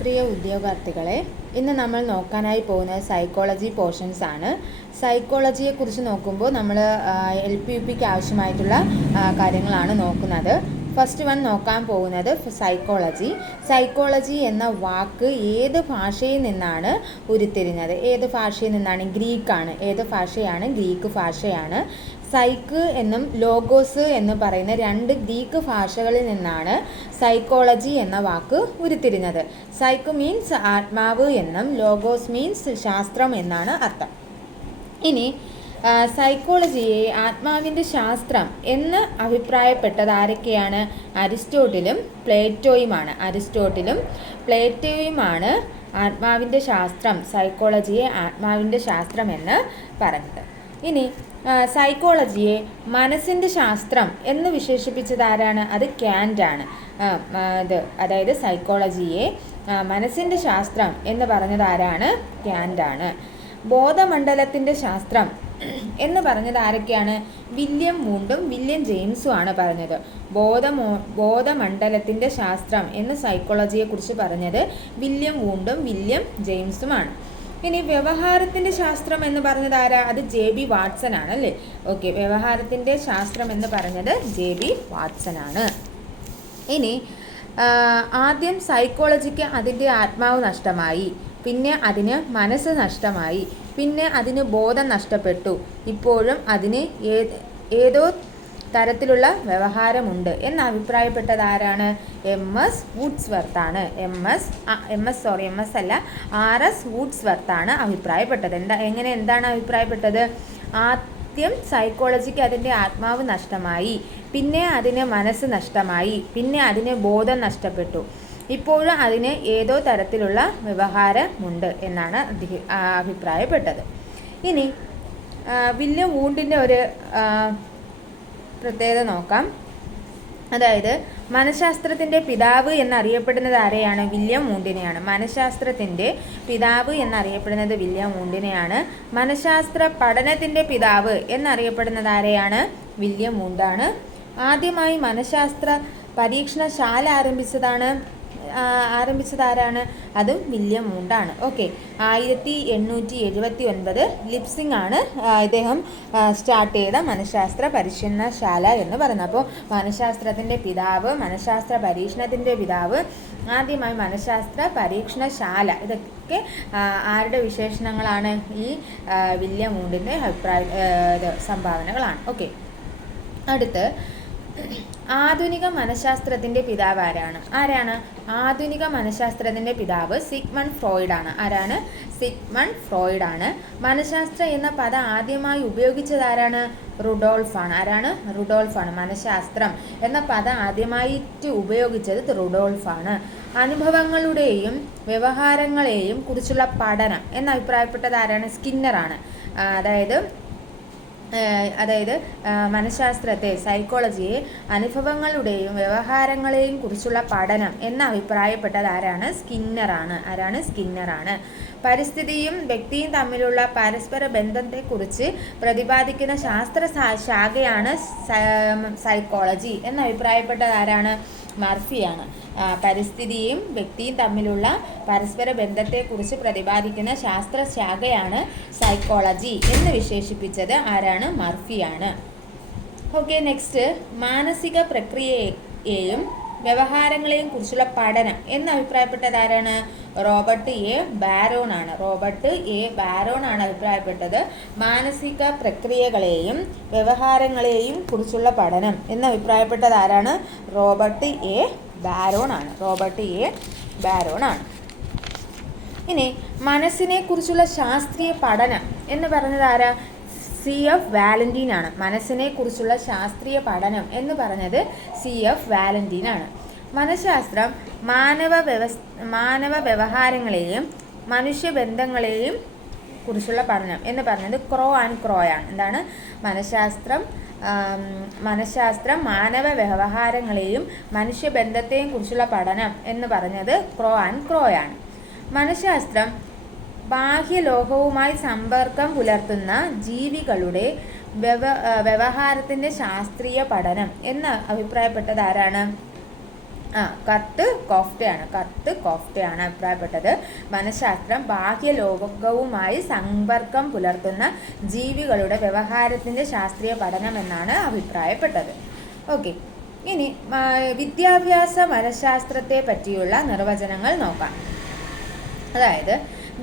പ്രിയ ഉദ്യോഗാർത്ഥികളെ, ഇന്ന് നമ്മൾ നോക്കാനായി പോകുന്നത് സൈക്കോളജി പോർഷൻസ് ആണ്. സൈക്കോളജിയെക്കുറിച്ച് നോക്കുമ്പോൾ നമ്മൾ LP-UPക്ക് ആവശ്യമായിട്ടുള്ള കാര്യങ്ങളാണ് നോക്കുന്നത്. ഫസ്റ്റ് വൺ നോക്കാൻ പോകുന്നത് സൈക്കോളജി. സൈക്കോളജി എന്ന വാക്ക് ഏത് ഭാഷയിൽ നിന്നാണ് ഉരുത്തിരിഞ്ഞത്? ഏത് ഭാഷയിൽ നിന്നാണ്? ഗ്രീക്കാണ്. ഏത് ഭാഷയാണ്? ഗ്രീക്ക് ഭാഷയാണ്. സൈക്ക് എന്നും ലോഗോസ് എന്ന് പറയുന്ന രണ്ട് ഗ്രീക്ക് ഭാഷകളിൽ നിന്നാണ് സൈക്കോളജി എന്ന വാക്ക് ഉരുത്തിരിഞ്ഞത്. സൈക്ക് മീൻസ് ആത്മാവ് എന്നും ലോഗോസ് മീൻസ് ശാസ്ത്രം എന്നാണ് അർത്ഥം. ഇനി സൈക്കോളജിയെ ആത്മാവിൻ്റെ ശാസ്ത്രം എന്ന് അഭിപ്രായപ്പെട്ടത് ആരൊക്കെയാണ്? അരിസ്റ്റോട്ടിലും പ്ലേറ്റോയുമാണ് ആത്മാവിൻ്റെ ശാസ്ത്രം, സൈക്കോളജിയെ ആത്മാവിൻ്റെ ശാസ്ത്രം എന്ന് പറഞ്ഞത്. ഇനി സൈക്കോളജിയെ മനസ്സിൻ്റെ ശാസ്ത്രം എന്ന് വിശേഷിപ്പിച്ചത് ആരാണ്? അത് കാൻ്റാണ്. അതായത് സൈക്കോളജിയെ മനസ്സിൻ്റെ ശാസ്ത്രം എന്ന് പറഞ്ഞത് ആരാണ്? കാൻ്റാണ്. ബോധമണ്ഡലത്തിൻ്റെ ശാസ്ത്രം എന്ന് പറഞ്ഞത് ആരൊക്കെയാണ്? വില്യം വൂണ്ടും വില്യം ജെയിംസും ആണ് പറഞ്ഞത്. ബോധമണ്ഡലത്തിൻ്റെ ശാസ്ത്രം എന്ന് സൈക്കോളജിയെക്കുറിച്ച് പറഞ്ഞത് വില്യം വൂണ്ടും വില്യം ജെയിംസുമാണ്. ഇനി വ്യവഹാരത്തിൻ്റെ ശാസ്ത്രം എന്ന് പറഞ്ഞത് ആരാ? അത് JB വാട്സൺ ആണ് അല്ലേ? ഓക്കെ, വ്യവഹാരത്തിൻ്റെ ശാസ്ത്രം എന്ന് പറഞ്ഞത് JB വാട്സൺ ആണ്. ഇനി ആദ്യം സൈക്കോളജിക്ക് അതിൻ്റെ ആത്മാവ് നഷ്ടമായി, പിന്നെ അതിന് മനസ്സ് നഷ്ടമായി, പിന്നെ അതിന് ബോധം നഷ്ടപ്പെട്ടു, ഇപ്പോഴും അതിന് ഏതോ തരത്തിലുള്ള വ്യവഹാരമുണ്ട് എന്ന് അഭിപ്രായപ്പെട്ടത് ആരാണ്? RS വൂഡ്സ്വർത്ത് ആണ് അഭിപ്രായപ്പെട്ടത്. എന്താണ് അഭിപ്രായപ്പെട്ടത്? ആദ്യം സൈക്കോളജിക്ക് അതിൻ്റെ ആത്മാവ് നഷ്ടമായി, പിന്നെ അതിന് മനസ്സ് നഷ്ടമായി, പിന്നെ അതിന് ബോധം നഷ്ടപ്പെട്ടു, ഇപ്പോഴും അതിന് ഏതോ തരത്തിലുള്ള വ്യവഹാരമുണ്ട് എന്നാണ് അഭിപ്രായപ്പെട്ടത്. ഇനി വില്യം വൂണ്ടിൻ്റെ ഒരു പ്രത്യേകത നോക്കാം. അതായത് മനഃശാസ്ത്രത്തിൻ്റെ പിതാവ് എന്നറിയപ്പെടുന്നത് ആരെയാണ്? വില്യം വൂണ്ടിനെയാണ്. മനഃശാസ്ത്രത്തിൻ്റെ പിതാവ് എന്നറിയപ്പെടുന്നത് വില്യം വൂണ്ടിനെയാണ്. മനഃശാസ്ത്ര പഠനത്തിൻ്റെ പിതാവ് എന്നറിയപ്പെടുന്നത് ആരെയാണ്? വില്യം വൂണ്ടാണ്. ആദ്യമായി മനഃശാസ്ത്ര പരീക്ഷണശാല ആരംഭിച്ചത് ആരാണ്? അതും വില്യം വൂണ്ടാണ്. ഓക്കെ, 1879 ലിപ്സിംഗ് ആണ് ഇദ്ദേഹം സ്റ്റാർട്ട് ചെയ്ത മനഃശാസ്ത്ര പരിശീലനശാല എന്ന് പറയുന്നത്. അപ്പോൾ മനഃശാസ്ത്രത്തിൻ്റെ പിതാവ്, മനഃശാസ്ത്ര പരീക്ഷണത്തിൻ്റെ പിതാവ്, ആദ്യമായി മനഃശാസ്ത്ര പരീക്ഷണശാല, ഇതൊക്കെ ആരുടെ വിശേഷണങ്ങളാണ്? ഈ വില്യം വൂണ്ടിൻ്റെ സംഭാവനകളാണ്. ഓക്കെ, അടുത്ത് ആധുനിക മനഃശാസ്ത്രത്തിൻ്റെ പിതാവ് ആരാണ്? ആധുനിക മനഃശാസ്ത്രത്തിൻ്റെ പിതാവ് സിഗ്മണ്ട് ഫ്രോയിഡ് ആണ്. ആരാണ്? സിഗ്മണ്ട് ഫ്രോയിഡ് ആണ്. മനഃശാസ്ത്ര എന്ന പദം ആദ്യമായി ഉപയോഗിച്ചത് ആരാണ്? റുഡോൾഫാണ്. ആരാണ്? റുഡോൾഫാണ്. മനഃശാസ്ത്രം എന്ന പദം ആദ്യമായിട്ട് ഉപയോഗിച്ചത് റുഡോൾഫാണ്. അനുഭവങ്ങളുടെയും വ്യവഹാരങ്ങളെയും കുറിച്ചുള്ള പഠനം എന്ന് അഭിപ്രായപ്പെട്ടത് ആരാണ്? സ്കിന്നറാണ്. അതായത് മനഃശാസ്ത്രത്തെ, സൈക്കോളജിയെ അനുഭവങ്ങളുടെയും വ്യവഹാരങ്ങളെയും കുറിച്ചുള്ള പഠനം എന്ന് അഭിപ്രായപ്പെട്ടത് ആരാണ്? സ്കിന്നറാണ്. പരിസ്ഥിതിയും വ്യക്തിയും തമ്മിലുള്ള പരസ്പര ബന്ധത്തെക്കുറിച്ച് പ്രതിപാദിക്കുന്ന ശാസ്ത്ര ശാഖയാണ് സൈക്കോളജി എന്ന് അഭിപ്രായപ്പെട്ടത് ആരാണ്? മർഫിയാണ്. പരിസ്ഥിതിയും വ്യക്തിയും തമ്മിലുള്ള പരസ്പര ബന്ധത്തെക്കുറിച്ച് പ്രതിപാദിക്കുന്ന ശാസ്ത്ര ശാഖയാണ് സൈക്കോളജി എന്ന് വിശേഷിപ്പിച്ചത് ആരാണ്? മർഫിയാണ്. ഓക്കെ, നെക്സ്റ്റ് മാനസിക പ്രക്രിയയെയും വ്യവഹാരങ്ങളെയും കുറിച്ചുള്ള പഠനം എന്ന് അഭിപ്രായപ്പെട്ടത് ആരാണ്? റോബർട്ട് എ ബാരോൺ ആണ് അഭിപ്രായപ്പെട്ടത്. മാനസിക പ്രക്രിയകളെയും വ്യവഹാരങ്ങളെയും കുറിച്ചുള്ള പഠനം എന്ന് അഭിപ്രായപ്പെട്ടത് ആരാണ്? റോബർട്ട് എ ബാരോൺ ആണ്. ഇനി മനസ്സിനെ കുറിച്ചുള്ള ശാസ്ത്രീയ പഠനം എന്ന് പറഞ്ഞത് ആരാ? CF വാലന്റീൻ ആണ്. മനസ്സിനെ കുറിച്ചുള്ള ശാസ്ത്രീയ പഠനം എന്ന് പറഞ്ഞത് CF വാലന്റീൻ ആണ്. മനഃശാസ്ത്രം മാനവ വ്യവഹാരങ്ങളെയും മനുഷ്യബന്ധങ്ങളെയും കുറിച്ചുള്ള പഠനം എന്ന് പറഞ്ഞത് ക്രോയാണ്. എന്താണ്? മനഃശാസ്ത്രം മാനവ വ്യവഹാരങ്ങളെയും മനുഷ്യബന്ധത്തെയും കുറിച്ചുള്ള പഠനം എന്ന് പറഞ്ഞത് ക്രോയാണ്. മനഃശാസ്ത്രം ബാഹ്യലോകവുമായി സമ്പർക്കം പുലർത്തുന്ന ജീവികളുടെ വ്യവഹാരത്തിൻ്റെ ശാസ്ത്രീയ പഠനം എന്ന് അഭിപ്രായപ്പെട്ടത് ആരാണ്? കത്ത് കോഫ്റ്റയാണ് അഭിപ്രായപ്പെട്ടത്. മനഃശാസ്ത്രം ബാഹ്യ ലോകവുമായി സമ്പർക്കം പുലർത്തുന്ന ജീവികളുടെ വ്യവഹാരത്തിൻ്റെ ശാസ്ത്രീയ പഠനം എന്നാണ് അഭിപ്രായപ്പെട്ടത്. ഓക്കെ, ഇനി വിദ്യാഭ്യാസ മനഃശാസ്ത്രത്തെ പറ്റിയുള്ള നിർവചനങ്ങൾ നോക്കാം. അതായത്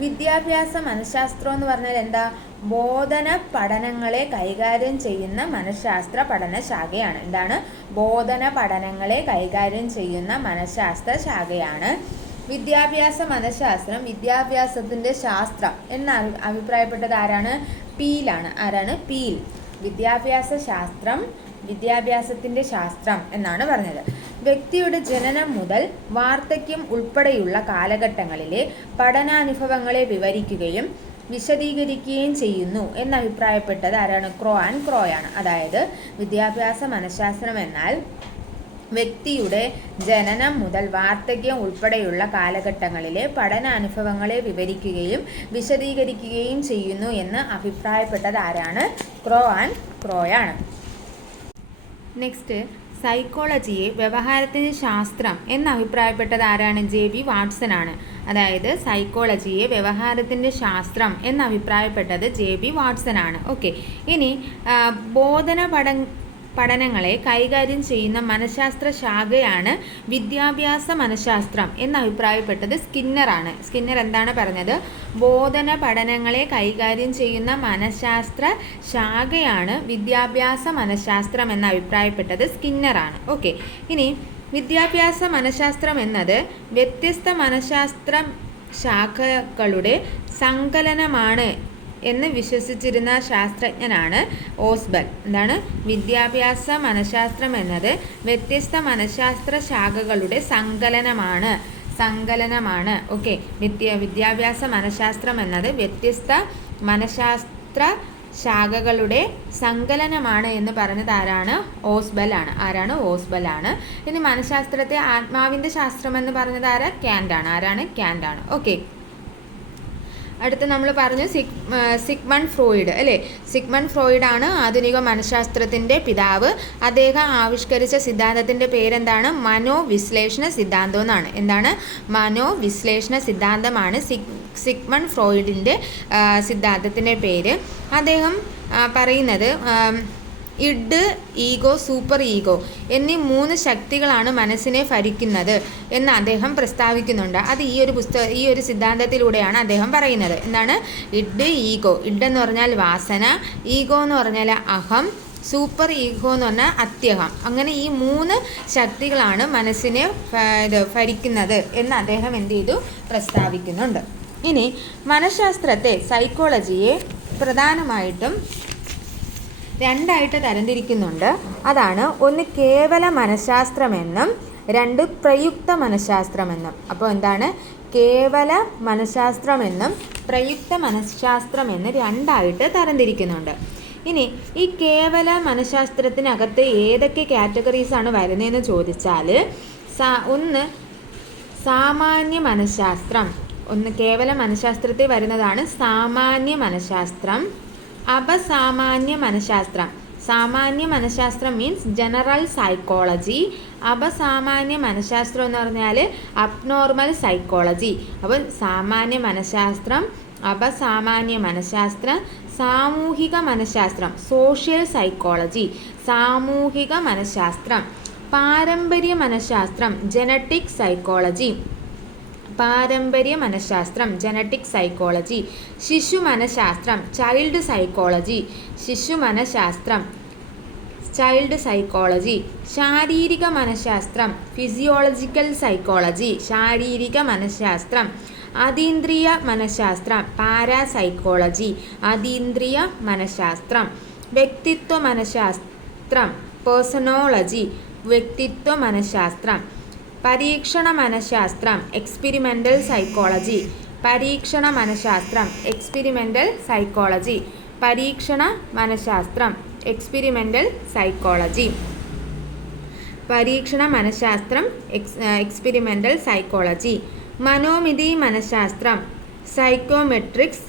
വിദ്യാഭ്യാസ മനഃശാസ്ത്രം എന്ന് പറഞ്ഞാൽ എന്താ? ബോധന പഠനങ്ങളെ കൈകാര്യം ചെയ്യുന്ന മനഃശാസ്ത്ര പഠന ശാഖയാണ്. എന്താണ്? ബോധന പഠനങ്ങളെ കൈകാര്യം ചെയ്യുന്ന മനഃശാസ്ത്ര ശാഖയാണ് വിദ്യാഭ്യാസ മനഃശാസ്ത്രം. വിദ്യാഭ്യാസത്തിൻ്റെ ശാസ്ത്രം എന്ന് അഭിപ്രായപ്പെട്ടത് ആരാണ്? പീലാണ്. ആരാണ്? പീൽ. വിദ്യാഭ്യാസ ശാസ്ത്രം വിദ്യാഭ്യാസത്തിൻ്റെ ശാസ്ത്രം എന്നാണ് പറഞ്ഞത്. വ്യക്തിയുടെ ജനനം മുതൽ വാർദ്ധക്യം ഉൾപ്പെടെയുള്ള കാലഘട്ടങ്ങളിലെ പഠനാനുഭവങ്ങളെ വിവരിക്കുകയും വിശദീകരിക്കുകയും ചെയ്യുന്നു എന്നഭിപ്രായപ്പെട്ടത് ആരാണ്? ക്രോയാണ്. അതായത് വിദ്യാഭ്യാസ മനഃശാസ്ത്രം എന്നാൽ വ്യക്തിയുടെ ജനനം മുതൽ വാർദ്ധക്യം ഉൾപ്പെടെയുള്ള കാലഘട്ടങ്ങളിലെ പഠനാനുഭവങ്ങളെ വിവരിക്കുകയും വിശദീകരിക്കുകയും ചെയ്യുന്നു എന്ന് അഭിപ്രായപ്പെട്ടത് ആരാണ്? ക്രോയാണ്. നെക്സ്റ്റ്, സൈക്കോളജിയെ വ്യവഹാരത്തിൻ്റെ ശാസ്ത്രം എന്ന് അഭിപ്രായപ്പെട്ടത് ആരാണ്? ജെ.ബി. വാട്സൺ ആണ്. അതായത് സൈക്കോളജിയെ വ്യവഹാരത്തിൻ്റെ ശാസ്ത്രം എന്ന് അഭിപ്രായപ്പെട്ടത് ജെ.ബി. വാട്സൺ ആണ്. ഓക്കെ, ഇനി ബോധന പഠനങ്ങളെ കൈകാര്യം ചെയ്യുന്ന മനഃശാസ്ത്ര ശാഖയാണ് വിദ്യാഭ്യാസ മനഃശാസ്ത്രം എന്ന് അഭിപ്രായപ്പെട്ടത് സ്കിന്നറാണ്. സ്കിന്നർ എന്താണ് പറഞ്ഞത്? ബോധന പഠനങ്ങളെ കൈകാര്യം ചെയ്യുന്ന മനഃശാസ്ത്ര ശാഖയാണ് വിദ്യാഭ്യാസ മനഃശാസ്ത്രം എന്ന് അഭിപ്രായപ്പെട്ടത് സ്കിന്നറാണ്. ഓക്കെ, ഇനി വിദ്യാഭ്യാസ മനഃശാസ്ത്രം എന്നത് വ്യത്യസ്ത മനഃശാസ്ത്ര ശാഖകളുടെ സങ്കലനമാണ് എന്ന് വിശ്വസിച്ചിരുന്ന ശാസ്ത്രജ്ഞനാണ് ഓസ്ബൽ. എന്താണ്? വിദ്യാഭ്യാസ മനഃശാസ്ത്രം എന്നത് വ്യത്യസ്ത മനഃശാസ്ത്ര ശാഖകളുടെ സങ്കലനമാണ്. ഓക്കെ, വിദ്യാഭ്യാസ മനഃശാസ്ത്രം എന്നത് വ്യത്യസ്ത മനഃശാസ്ത്ര ശാഖകളുടെ സങ്കലനമാണ് എന്ന് പറഞ്ഞത് ആരാണ്? ഓസ്ബൽ ആണ്. ഇനി മനഃശാസ്ത്രത്തെ ആത്മാവിൻ്റെ ശാസ്ത്രം എന്ന് പറഞ്ഞത് ആരാണ്? കാന്റാണ്. ഓക്കെ, അടുത്ത് നമ്മൾ പറഞ്ഞു സിഗ്മണ്ട് ഫ്രോയിഡ് അല്ലേ? സിഗ്മണ്ട് ഫ്രോയിഡ് ആണ് ആധുനിക മനഃശാസ്ത്രത്തിൻ്റെ പിതാവ്. അദ്ദേഹം ആവിഷ്കരിച്ച സിദ്ധാന്തത്തിൻ്റെ പേരെന്താണ്? മനോവിശ്ലേഷണ സിദ്ധാന്തം എന്നാണ്. എന്താണ്? മനോവിശ്ലേഷണ സിദ്ധാന്തമാണ് സിഗ്മണ്ട് ഫ്രോയിഡിൻ്റെ സിദ്ധാന്തത്തിൻ്റെ പേര്. അദ്ദേഹം പറയുന്നത് ഇഡ്, ഈഗോ, സൂപ്പർ ഈഗോ എന്നീ 3 ശക്തികളാണ് മനസ്സിനെ ഭരിക്കുന്നത് എന്ന് അദ്ദേഹം പ്രസ്താവിക്കുന്നുണ്ട്. അത് ഈ ഒരു സിദ്ധാന്തത്തിലൂടെയാണ് അദ്ദേഹം പറയുന്നത്. എന്താണ്? Id, ego. ഇഡ് എന്ന് പറഞ്ഞാൽ വാസന, ഈഗോ എന്ന് പറഞ്ഞാൽ അഹം, സൂപ്പർ ഈഗോ എന്ന് പറഞ്ഞാൽ അത്യഹം. അങ്ങനെ ഈ 3 ശക്തികളാണ് മനസ്സിനെ ഭരിക്കുന്നത് എന്ന് അദ്ദേഹം എന്ത് ചെയ്തു? പ്രസ്താവിക്കുന്നുണ്ട്. ഇനി മനഃശാസ്ത്രത്തെ, സൈക്കോളജിയെ പ്രധാനമായിട്ടും 2ആയിട്ട് തരംതിരിക്കുന്നുണ്ട്. അതാണ് ഒന്ന് കേവല മനഃശാസ്ത്രമെന്നും 2 പ്രയുക്ത മനഃശാസ്ത്രമെന്നും. അപ്പോൾ എന്താണ്? കേവല മനഃശാസ്ത്രമെന്നും പ്രയുക്ത മനഃശാസ്ത്രമെന്ന് 2ആയിട്ട് തരംതിരിക്കുന്നുണ്ട്. ഇനി ഈ കേവല മനഃശാസ്ത്രത്തിനകത്ത് ഏതൊക്കെ കാറ്റഗറീസാണ് വരുന്നതെന്ന് ചോദിച്ചാൽ, ഒന്ന് സാമാന്യ മനഃശാസ്ത്രം. കേവല മനഃശാസ്ത്രത്തിൽ വരുന്നതാണ് സാമാന്യ മനഃശാസ്ത്രം, അപസാമാന്യ മനഃശാസ്ത്രം. സാമാന്യ മനഃശാസ്ത്രം മീൻസ് ജനറൽ സൈക്കോളജി. അപസാമാന്യ മനഃശാസ്ത്രം എന്ന് പറഞ്ഞാൽ അബ്നോർമൽ സൈക്കോളജി. അപ്പോൾ സാമാന്യ മനഃശാസ്ത്രം, അപസാമാന്യ മനഃശാസ്ത്രം, സാമൂഹിക മനഃശാസ്ത്രം സോഷ്യൽ സൈക്കോളജി, സാമൂഹിക മനഃശാസ്ത്രം, പാരമ്പര്യ മനഃശാസ്ത്രം ജനറ്റിക് സൈക്കോളജി, പാരമ്പര്യ മനഃശാസ്ത്രം ജനറ്റിക് സൈക്കോളജി, ശിശു മനഃശാസ്ത്രം ചൈൽഡ് സൈക്കോളജി, ശിശു മനഃശാസ്ത്രം ചൈൽഡ് സൈക്കോളജി, ശാരീരിക മനഃശാസ്ത്രം ഫിസിയോളജിക്കൽ സൈക്കോളജി, ശാരീരിക മനഃശാസ്ത്രം, അതീന്ദ്രിയ മനഃശാസ്ത്രം പാരാസൈക്കോളജി, അതീന്ദ്രിയ മനഃശാസ്ത്രം, വ്യക്തിത്വ മനഃശാസ്ത്രം പേഴ്സണോളജി, വ്യക്തിത്വ മനഃശാസ്ത്രം, പരീക്ഷണ മനഃശാസ്ത്രം എക്സ്പെരിമെൻ്റൽ സൈക്കോളജി, പരീക്ഷണ മനഃശാസ്ത്രം എക്സ്പെരിമെൻ്റൽ സൈക്കോളജി, പരീക്ഷണ മനഃശാസ്ത്രം എക്സ്പെരിമെൻ്റൽ സൈക്കോളജി, പരീക്ഷണ മനഃശാസ്ത്രം എക്സ്പെരിമെൻ്റൽ സൈക്കോളജി, മനോമിതി മനഃശാസ്ത്രം സൈക്കോമെട്രിക്സ്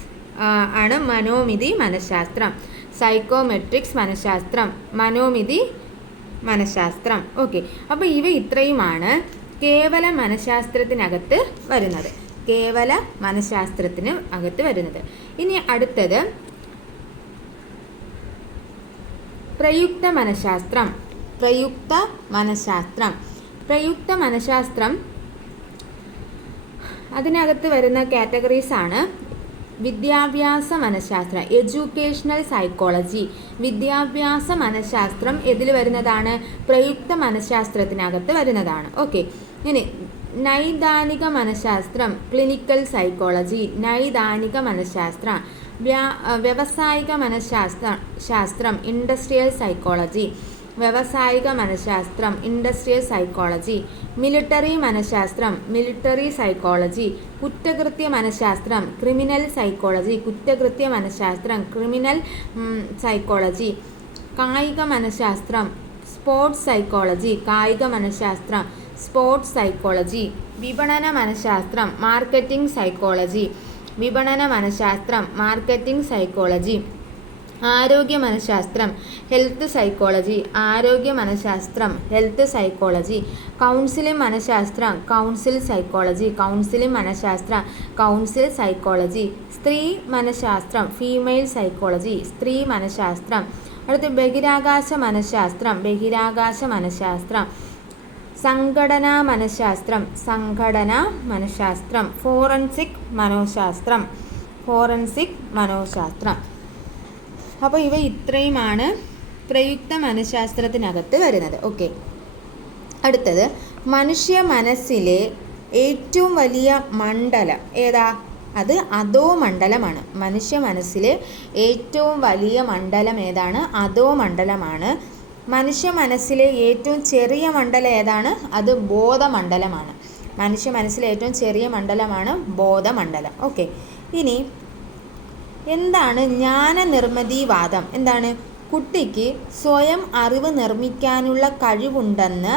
ആണ് മനോമിതി മനഃശാസ്ത്രം, സൈക്കോമെട്രിക്സ് മനഃശാസ്ത്രം, മനോമിതി മനഃശാസ്ത്രം. ഓക്കെ, അപ്പോൾ ഇവ ഇത്രയുമാണ് കേവല മനഃശാസ്ത്രത്തിനകത്ത് വരുന്നത്. കേവല മനഃശാസ്ത്രത്തിന് അകത്ത് വരുന്നത്. ഇനി അടുത്തത് പ്രയുക്ത മനഃശാസ്ത്രം. പ്രയുക്ത മനഃശാസ്ത്രം. പ്രയുക്ത മനഃശാസ്ത്രം അതിനകത്ത് വരുന്ന കാറ്റഗറീസ് ആണ് വിദ്യാഭ്യാസ മനഃശാസ്ത്രം, എഡ്യൂക്കേഷണൽ സൈക്കോളജി. വിദ്യാഭ്യാസ മനഃശാസ്ത്രം ഇതിൽ വരുന്നതാണ്, പ്രയുക്ത മനഃശാസ്ത്രത്തിനകത്ത് വരുന്നതാണ്. ഓക്കെ. ഇനി നൈദാനിക മനഃശാസ്ത്രം, ക്ലിനിക്കൽ സൈക്കോളജി. നൈദാനിക മനഃശാസ്ത്രം. വ്യാവസായിക മനഃശാസ്ത്രം, ഇൻഡസ്ട്രിയൽ സൈക്കോളജി. വ്യാവസായിക മനഃശാസ്ത്രം, ഇൻഡസ്ട്രിയൽ സൈക്കോളജി. മിലിറ്ററി മനഃശാസ്ത്രം, മിലിറ്ററി സൈക്കോളജി. കുറ്റകൃത്യ മനഃശാസ്ത്രം, ക്രിമിനൽ സൈക്കോളജി. കുറ്റകൃത്യ മനഃശാസ്ത്രം, ക്രിമിനൽ സൈക്കോളജി. കായിക മനഃശാസ്ത്രം, സ്പോർട്സ് സൈക്കോളജി. കായിക മനഃശാസ്ത്രം, സ്പോർട്സ് സൈക്കോളജി. വിപണന മനഃശാസ്ത്രം, മാർക്കറ്റിംഗ് സൈക്കോളജി. വിപണന മനഃശാസ്ത്രം, മാർക്കറ്റിംഗ് സൈക്കോളജി. ആരോഗ്യ മനഃശാസ്ത്രം, ഹെൽത്ത് സൈക്കോളജി. ആരോഗ്യ മനഃശാസ്ത്രം, ഹെൽത്ത് സൈക്കോളജി. കൗൺസിലിംഗ് മനഃശാസ്ത്രം, കൗൺസിൽ സൈക്കോളജി. കൗൺസിലിംഗ് മനഃശാസ്ത്രം, കൗൺസിൽ സൈക്കോളജി. സ്ത്രീ മനഃശാസ്ത്രം, ഫീമെയിൽ സൈക്കോളജി. സ്ത്രീ മനഃശാസ്ത്രം. അടുത്ത് ബഹിരാകാശ മനഃശാസ്ത്രം, ബഹിരാകാശ മനഃശാസ്ത്രം. സംഘടനാ മനഃശാസ്ത്രം, സംഘടനാ മനഃശാസ്ത്രം. ഫോറൻസിക് മനോശാസ്ത്രം, ഫോറൻസിക് മനോശാസ്ത്രം. അപ്പോൾ ഇവ ഇത്രയുമാണ് പ്രയുക്ത മനഃശാസ്ത്രത്തിനകത്ത് വരുന്നത്. ഓക്കെ. അടുത്തത് മനുഷ്യ മനസ്സിലെ ഏറ്റവും വലിയ മണ്ഡലം ഏതാ? അത് അധോ മണ്ഡലമാണ്. മനുഷ്യ മനസ്സിലെ ഏറ്റവും വലിയ മണ്ഡലം ഏതാണ്? അധോ മണ്ഡലമാണ്. മനുഷ്യ മനസ്സിലെ ഏറ്റവും ചെറിയ മണ്ഡലം ഏതാണ്? അത് ബോധമണ്ഡലമാണ്. മനുഷ്യ മനസ്സിലെ ഏറ്റവും ചെറിയ മണ്ഡലമാണ് ബോധമണ്ഡലം. ഓക്കെ. ഇനി എന്താണ് ജ്ഞാനനിർമ്മിതിവാദം? എന്താണ്? കുട്ടിക്ക് സ്വയം അറിവ് നിർമ്മിക്കാനുള്ള കഴിവുണ്ടെന്ന്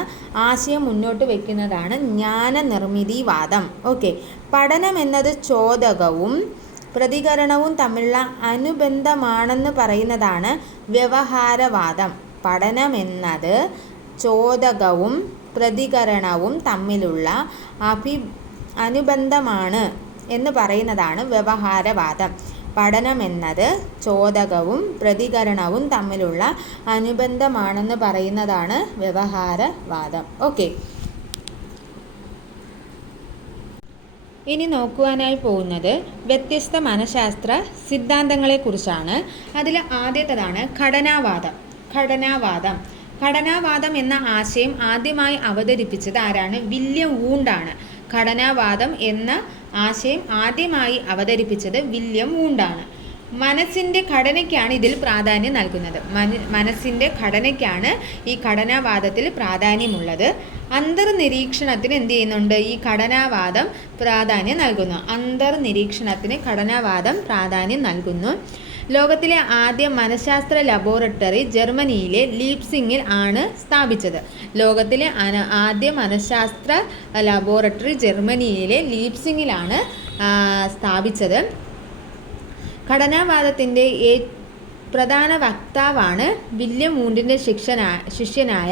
ആശയം മുന്നോട്ട് വയ്ക്കുന്നതാണ് ജ്ഞാനനിർമ്മിതിവാദം. ഓക്കെ. പഠനം എന്നത് ചോദകവും പ്രതികരണവും തമ്മിലുള്ള അനുബന്ധമാണെന്ന് പറയുന്നതാണ് വ്യവഹാരവാദം. പഠനം എന്നത് ചോദകവും പ്രതികരണവും തമ്മിലുള്ള അനുബന്ധമാണ് എന്ന് പറയുന്നതാണ് വ്യവഹാരവാദം. പഠനം എന്നത് ചോദകവും പ്രതികരണവും തമ്മിലുള്ള അനുബന്ധമാണെന്ന് പറയുന്നതാണ് വ്യവഹാരവാദം. ഓക്കെ. ഇനി നോക്കുവാനായി പോകുന്നത് വ്യത്യസ്ത മനഃശാസ്ത്ര സിദ്ധാന്തങ്ങളെക്കുറിച്ചാണ്. അതിൽ ആദ്യത്തേതാണ് ഘടനാവാദം. ഘടനാവാദം. ഘടനാവാദം എന്ന ആശയം ആദ്യമായി അവതരിപ്പിച്ചത് ആരാണ്? വില്യം വൂണ്ടാണ്. ഘടനാവാദം എന്ന ആശയം ആദ്യമായി അവതരിപ്പിച്ചത് വില്യം വൂണ്ടാണ്. മനസ്സിൻ്റെ ഘടനയ്ക്കാണ് ഇതിൽ പ്രാധാന്യം നൽകുന്നത്. മനസ്സിൻ്റെ ഘടനയ്ക്കാണ് ഈ ഘടനാവാദത്തിൽ പ്രാധാന്യമുള്ളത്. അന്തർനിരീക്ഷണത്തിന് എന്ത് ചെയ്യുന്നുണ്ട്? ഈ ഘടനാവാദം പ്രാധാന്യം നൽകുന്നു. അന്തർനിരീക്ഷണത്തിന് ഘടനാവാദം പ്രാധാന്യം നൽകുന്നു. ലോകത്തിലെ ആദ്യ മനഃശാസ്ത്ര ലബോറട്ടറി ജർമ്മനിയിലെ ലീപ്സിങ്ങിൽ ആണ് സ്ഥാപിച്ചത്. ലോകത്തിലെ ആദ്യ മനഃശാസ്ത്ര ലബോറട്ടറി ജർമ്മനിയിലെ ലീപ്സിങ്ങിലാണ് സ്ഥാപിച്ചത്. ഘടനാവാദത്തിൻ്റെ പ്രധാന വക്താവാണ് വില്യം വൂണ്ടിൻ്റെ ശിഷ്യനായ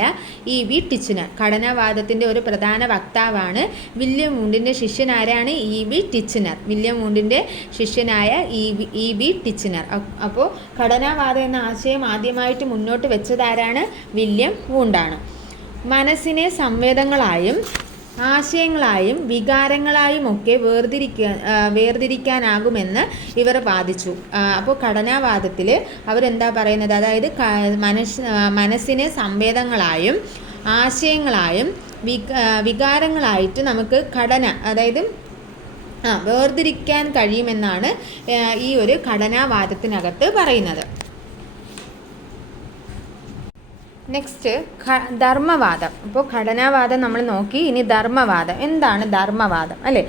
ഇ.വി. ടിച്ച്നർ. ഘടനാവാദത്തിൻ്റെ ഒരു പ്രധാന വക്താവാണ് വില്യം വൂണ്ടിൻ്റെ ശിഷ്യനാരാണ്? ഇ.വി. ടിച്ച്നർ. വില്യം വൂണ്ടിൻ്റെ ശിഷ്യനായ ഇ.വി. ടിച്ച്നർ. അപ്പോൾ ഘടനാവാദം എന്ന ആശയം ആദ്യമായിട്ട് മുന്നോട്ട് വെച്ചതാരാണ്? വില്യം വൂണ്ടാണ്. മനസ്സിനെ സംവേദങ്ങളായും ആശയങ്ങളായും വികാരങ്ങളായും ഒക്കെ വേർതിരിക്കാനാകുമെന്ന് ഇവർ വാദിച്ചു. അപ്പോൾ ഘടനാവാദത്തിൽ അവരെന്താ പറയുന്നത്? അതായത് മനസ്സിനെ സംവേദങ്ങളായും ആശയങ്ങളായും വികാരങ്ങളായിട്ട് നമുക്ക് അതായത് വേർതിരിക്കാൻ കഴിയുമെന്നാണ് ഈ ഒരു ഘടനാവാദത്തിനകത്ത് പറയുന്നത്. നെക്സ്റ്റ് ധർമ്മവാദം. അപ്പോൾ ഘടനാവാദം നമ്മൾ നോക്കി. ഇനി ധർമ്മവാദം. എന്താണ് ധർമ്മവാദം? അല്ലേ,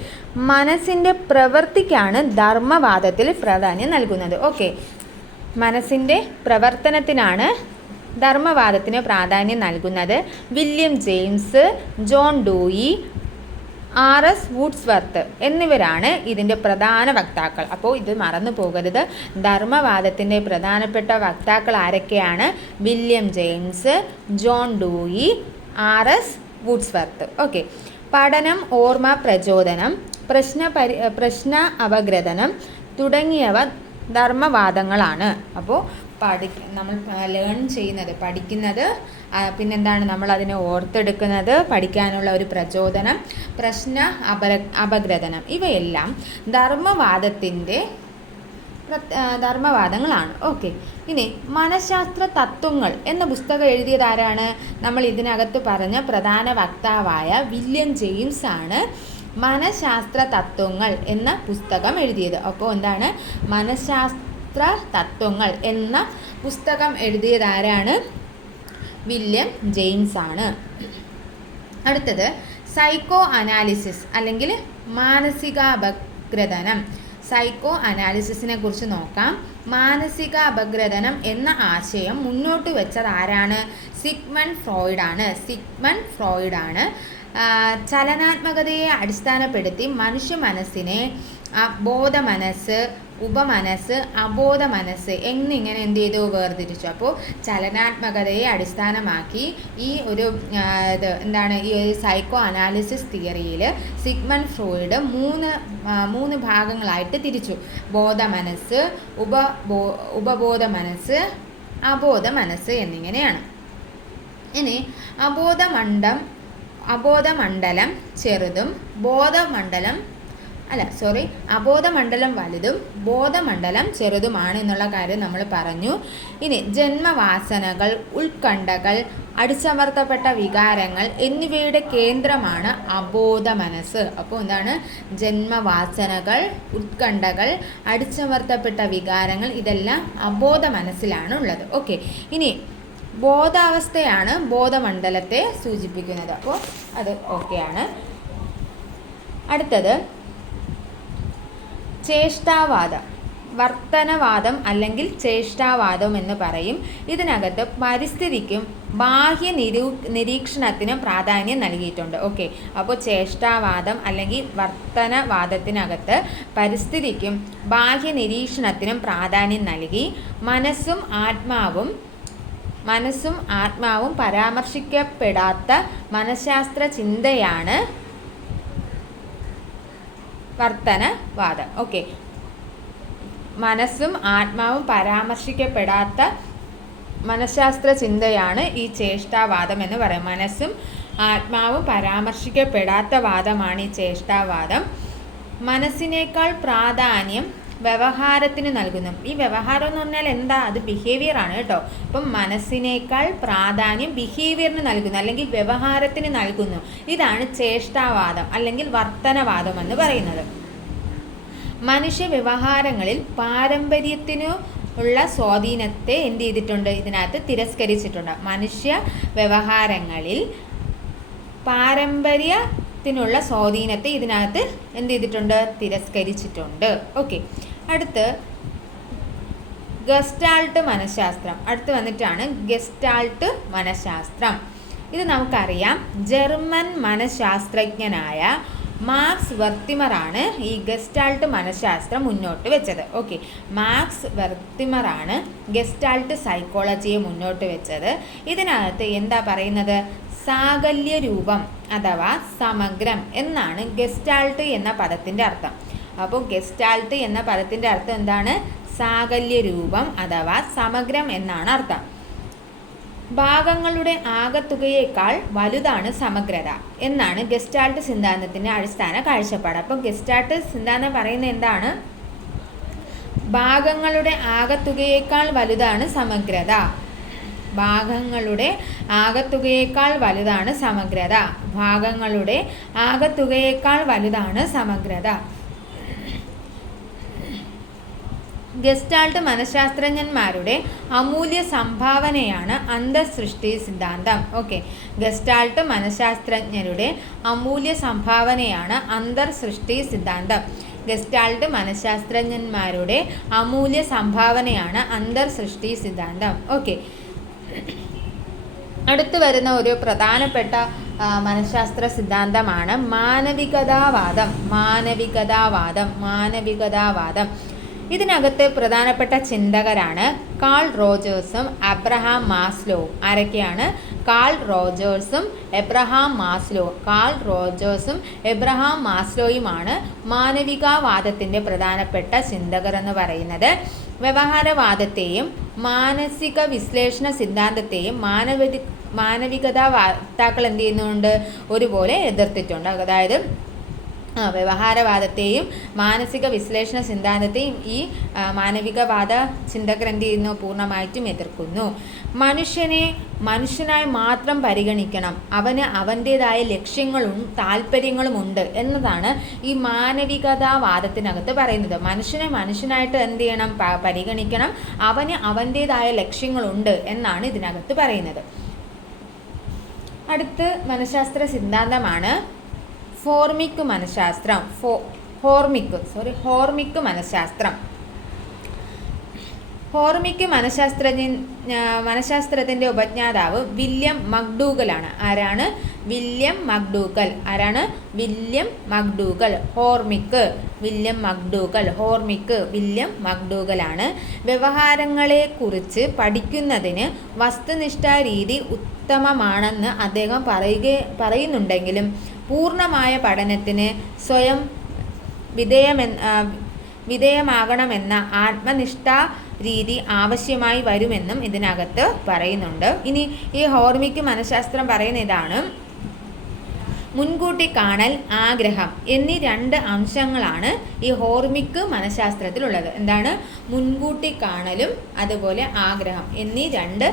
മനസ്സിൻ്റെ പ്രവൃത്തിക്കാണ് ധർമ്മവാദത്തിൽ പ്രാധാന്യം നൽകുന്നത്. ഓക്കെ. മനസ്സിൻ്റെ പ്രവർത്തനത്തിനാണ് ധർമ്മവാദത്തിന് പ്രാധാന്യം നൽകുന്നത്. William James, John Dewey, R.S. വൂഡ്സ്വർത്ത് എന്നിവരാണ് ഇതിൻ്റെ പ്രധാന വക്താക്കൾ. അപ്പോൾ ഇത് മറന്നു പോകരുത്. ധർമ്മവാദത്തിൻ്റെ പ്രധാനപ്പെട്ട വക്താക്കൾ ആരൊക്കെയാണ്? William James, John Dewey, R.S. Woodworth. ഓക്കെ. പഠനം, ഓർമ്മ പ്രചോദനം, പ്രശ്ന അപഗ്രഥനം തുടങ്ങിയവ ധർമ്മവാദങ്ങളാണ്. അപ്പോൾ നമ്മൾ ലേൺ ചെയ്യുന്നത്, പഠിക്കുന്നത്, പിന്നെന്താണ് നമ്മൾ അതിനെ ഓർത്തെടുക്കുന്നത്, പഠിക്കാനുള്ള ഒരു പ്രചോദനം, അപഗ്രഥനം, ഇവയെല്ലാം ധർമ്മവാദങ്ങളാണ്. ഓക്കെ, ഇനി മനഃശാസ്ത്ര തത്വങ്ങൾ എന്ന പുസ്തകം എഴുതിയത് ആരാണ്? നമ്മൾ ഇതിനകത്ത് പറഞ്ഞ പ്രധാന വക്താവായ വില്യം ജെയിംസ് ആണ് മനഃശാസ്ത്ര തത്വങ്ങൾ എന്ന പുസ്തകം എഴുതിയത്. അപ്പോൾ എന്താണ് മനഃശാസ്ത്ര തത്വങ്ങൾ എന്ന പുസ്തകം എഴുതിയത് ആരാണ്? വില്യം ജെയിംസ് ആണ്. അടുത്തത് സൈക്കോ അനാലിസിസ് അല്ലെങ്കിൽ മാനസികാപഗ്രഥനം. സൈക്കോ അനാലിസിസിനെ കുറിച്ച് നോക്കാം. മാനസിക അപഗ്രഥനം എന്ന ആശയം മുന്നോട്ട് വെച്ചത് ആരാണ്? സിഗ്മണ്ട് ഫ്രോയിഡ് ആണ്. ചലനാത്മകതയെ അടിസ്ഥാനപ്പെടുത്തി മനുഷ്യ മനസ്സിനെ ബോധമനസ്സ്, ഉപമനസ്സ്, അബോധ മനസ്സ് എന്നിങ്ങനെ എന്ത് ചെയ്തു വേർതിരിച്ചു. അപ്പോൾ ചലനാത്മകതയെ അടിസ്ഥാനമാക്കി ഈ ഒരു ഈ സൈക്കോ അനാലിസിസ് തിയറിയിൽ സിഗ്മണ്ട് ഫ്രോയിഡ് മൂന്ന് ഭാഗങ്ങളായിട്ട് തിരിച്ചു. ബോധ മനസ്സ്, ഉപബോധ മനസ്സ്, അബോധ മനസ്സ് എന്നിങ്ങനെയാണ്. ഇനി അബോധമണ്ഡലം ചെറുതും അബോധമണ്ഡലം വലുതും ബോധമണ്ഡലം ചെറുതുമാണ് എന്നുള്ള കാര്യം നമ്മൾ പറഞ്ഞു. ഇനി ജന്മവാസനകൾ, ഉത്കണ്ഠകൾ, അടിച്ചമർത്തപ്പെട്ട വികാരങ്ങൾ എന്നിവയുടെ കേന്ദ്രമാണ് അബോധ മനസ്സ്. അപ്പോൾ എന്താണ്? ജന്മവാസനകൾ, ഉത്കണ്ഠകൾ, അടിച്ചമർത്തപ്പെട്ട വികാരങ്ങൾ ഇതെല്ലാം അബോധ മനസ്സിലാണ് ഉള്ളത്. ഓക്കെ, ഇനി ബോധാവസ്ഥയാണ് ബോധമണ്ഡലത്തെ സൂചിപ്പിക്കുന്നത്. അപ്പോൾ അത് ഓക്കെയാണ്. അടുത്തത് ചേഷ്ടാവാദം, വർത്തനവാദം അല്ലെങ്കിൽ ചേഷ്ടാവാദം എന്ന് പറയും. ഇതിനകത്ത് പരിസ്ഥിതിക്കും ബാഹ്യ നിരീക്ഷണത്തിനും പ്രാധാന്യം നൽകിയിട്ടുണ്ട്. ഓക്കെ, അപ്പോൾ ചേഷ്ടാവാദം അല്ലെങ്കിൽ വർത്തനവാദത്തിനകത്ത് പരിസ്ഥിതിക്കും ബാഹ്യ നിരീക്ഷണത്തിനും പ്രാധാന്യം നൽകി മനസ്സും ആത്മാവും പരാമർശിക്കപ്പെടാത്ത മനഃശാസ്ത്ര ചിന്തയാണ് വർത്തനവാദം. ഓക്കെ, മനസ്സും ആത്മാവും പരാമർശിക്കപ്പെടാത്ത മനഃശാസ്ത്ര ചിന്തയാണ് ഈ ചേഷ്ടാവാദം എന്ന് പറയും. മനസ്സും ആത്മാവും പരാമർശിക്കപ്പെടാത്ത വാദമാണ് ഈ ചേഷ്ടാവാദം. മനസ്സിനേക്കാൾ പ്രാധാന്യം വ്യവഹാരത്തിന് നൽകുന്നു. ഈ വ്യവഹാരം എന്ന് പറഞ്ഞാൽ എന്താ? അത് ബിഹേവിയർ ആണ് കേട്ടോ. അപ്പം മനസ്സിനേക്കാൾ പ്രാധാന്യം ബിഹേവിയറിന് നൽകുന്നു അല്ലെങ്കിൽ വ്യവഹാരത്തിന് നൽകുന്നു. ഇതാണ് ചേഷ്ടാവാദം അല്ലെങ്കിൽ വർത്തനവാദം എന്ന് പറയുന്നത്. മനുഷ്യ വ്യവഹാരങ്ങളിൽ പാരമ്പര്യത്തിനു ഉള്ള സ്വാധീനത്തെ എന്ത് ചെയ്തിട്ടുണ്ട്? ഇതിനകത്ത് തിരസ്കരിച്ചിട്ടുണ്ട്. മനുഷ്യ വ്യവഹാരങ്ങളിൽ പാരമ്പര്യത്തിനുള്ള സ്വാധീനത്തെ ഇതിനകത്ത് എന്ത് ചെയ്തിട്ടുണ്ട്? തിരസ്കരിച്ചിട്ടുണ്ട്. ഓക്കെ, അടുത്ത് ഗസ്റ്റാൾട്ട് മനഃശാസ്ത്രം. അടുത്ത് വന്നിട്ടാണ് ഗസ്റ്റാൾട്ട് മനഃശാസ്ത്രം. ഇത് നമുക്കറിയാം, ജർമ്മൻ മനഃശാസ്ത്രജ്ഞനായ മാർക്സ് വെർത്തിമറാണ് ഈ ഗസ്റ്റാൾട്ട് മനഃശാസ്ത്രം മുന്നോട്ട് വെച്ചത്. ഓക്കെ, മാർക്സ് വെർത്തിമറാണ് ഗസ്റ്റാൾട്ട് സൈക്കോളജിയെ മുന്നോട്ട് വെച്ചത്. ഇതിനകത്ത് എന്താ പറയുന്നത്? സാകല്യ രൂപം അഥവാ സമഗ്രം എന്നാണ് ഗസ്റ്റാൾട്ട് എന്ന പദത്തിൻ്റെ അർത്ഥം. അപ്പോൾ ഗസ്റ്റാൾട്ട് എന്ന പദത്തിൻ്റെ അർത്ഥം എന്താണ്? സാകല്യ രൂപം അഥവാ സമഗ്രം എന്നാണ് അർത്ഥം. ഭാഗങ്ങളുടെ ആകത്തുകയേക്കാൾ വലുതാണ് സമഗ്രത എന്നാണ് ഗസ്റ്റാൾട്ട് സിദ്ധാന്തത്തിൻ്റെ അടിസ്ഥാന കാഴ്ചപ്പാട്. അപ്പോൾ ഗസ്റ്റാൾട്ട് സിദ്ധാന്തം പറയുന്നത് എന്താണ്? ഭാഗങ്ങളുടെ ആകത്തുകയേക്കാൾ വലുതാണ് സമഗ്രത. ഭാഗങ്ങളുടെ ആകത്തുകയേക്കാൾ വലുതാണ് സമഗ്രത. ഭാഗങ്ങളുടെ ആകത്തുകയേക്കാൾ വലുതാണ് സമഗ്രത. ഗസ്റ്റാൾട്ട് മനഃശാസ്ത്രജ്ഞന്മാരുടെ അമൂല്യ സംഭാവനയാണ് അന്തർസൃഷ്ടി സിദ്ധാന്തം. ഓക്കെ, ഗസ്റ്റാൾട്ട് മനഃശാസ്ത്രജ്ഞരുടെ അമൂല്യ സംഭാവനയാണ് അന്തർസൃഷ്ടി സിദ്ധാന്തം. ഗസ്റ്റാൾട്ട് മനഃശാസ്ത്രജ്ഞന്മാരുടെ അമൂല്യ സംഭാവനയാണ് അന്തർസൃഷ്ടി സിദ്ധാന്തം. ഓക്കെ, അടുത്ത് വരുന്ന ഒരു പ്രധാനപ്പെട്ട മനഃശാസ്ത്ര സിദ്ധാന്തമാണ് മാനവികതാവാദം. ഇതിനകത്ത് പ്രധാനപ്പെട്ട ചിന്തകരാണ് കാൾ റോജേഴ്സും അബ്രഹാം മാസ്ലോവും. ആരൊക്കെയാണ്? കാൾ റോജേഴ്സും എബ്രഹാം മാസ്ലോവും. കാൾ റോജേഴ്സും എബ്രഹാം മാസ്ലോയുമാണ് മാനവികവാദത്തിൻ്റെ പ്രധാനപ്പെട്ട ചിന്തകർ എന്ന് പറയുന്നത്. വ്യവഹാരവാദത്തെയും മാനസിക വിശ്ലേഷണ സിദ്ധാന്തത്തെയും മാനവികതാ വാക്താക്കൾ എന്ത് ചെയ്യുന്നുണ്ട്? ഒരുപോലെ എതിർത്തിട്ടുണ്ട്. അതായത് വ്യവഹാരവാദത്തെയും മാനസിക വിശ്ലേഷണ സിദ്ധാന്തത്തെയും ഈ മാനവികവാദ ചിന്തകർ എന്ത് ചെയ്യുന്നു? പൂർണ്ണമായിട്ടും എതിർക്കുന്നു. മനുഷ്യനെ മനുഷ്യനായി മാത്രം പരിഗണിക്കണം, അവന് അവൻ്റേതായ ലക്ഷ്യങ്ങളും താല്പര്യങ്ങളും ഉണ്ട് എന്നതാണ് ഈ മാനവികതാവാദത്തിനകത്ത് പറയുന്നത്. മനുഷ്യനെ മനുഷ്യനായിട്ട് എന്ത് ചെയ്യണം? പരിഗണിക്കണം, അവന് അവൻ്റേതായ ലക്ഷ്യങ്ങളുണ്ട് എന്നാണ് ഇതിനകത്ത് പറയുന്നത്. അടുത്ത് മനഃശാസ്ത്ര സിദ്ധാന്തമാണ് ഹോർമിക് മനഃശാസ്ത്രം. ഹോർമിക് മനഃശാസ്ത്രം. ഹോർമിക് മനഃശാസ്ത്രത്തിൻ്റെ ഉപജ്ഞാതാവ് വില്യം മക്ഡൂഗലാണ്. ആരാണ്? വില്യം മക്ഡൂഗൽ. ആരാണ്? വില്യം മക്ഡൂഗൽ. വില്യം മക്ഡൂഗലാണ്. വ്യവഹാരങ്ങളെക്കുറിച്ച് പഠിക്കുന്നതിന് വസ്തുനിഷ്ഠ രീതി ഉത്തമമാണെന്ന് അദ്ദേഹം പറയുന്നുണ്ടെങ്കിലും പൂർണ്ണമായ പഠനത്തിന് സ്വയം വിധേയമാകണമെന്ന ആത്മനിഷ്ഠ രീതി ആവശ്യമായി വരുമെന്നും ഇതിനകത്ത് പറയുന്നുണ്ട്. ഇനി ഈ ഹോർമിക് മനഃശാസ്ത്രം പറയുന്ന ഇതാണ്: മുൻകൂട്ടി കാണൽ, ആഗ്രഹം എന്നീ 2 അംശങ്ങളാണ് ഈ ഹോർമിക് മനഃശാസ്ത്രത്തിലുള്ളത്. എന്താണ്? മുൻകൂട്ടി കാണലും അതുപോലെ ആഗ്രഹം എന്നീ 2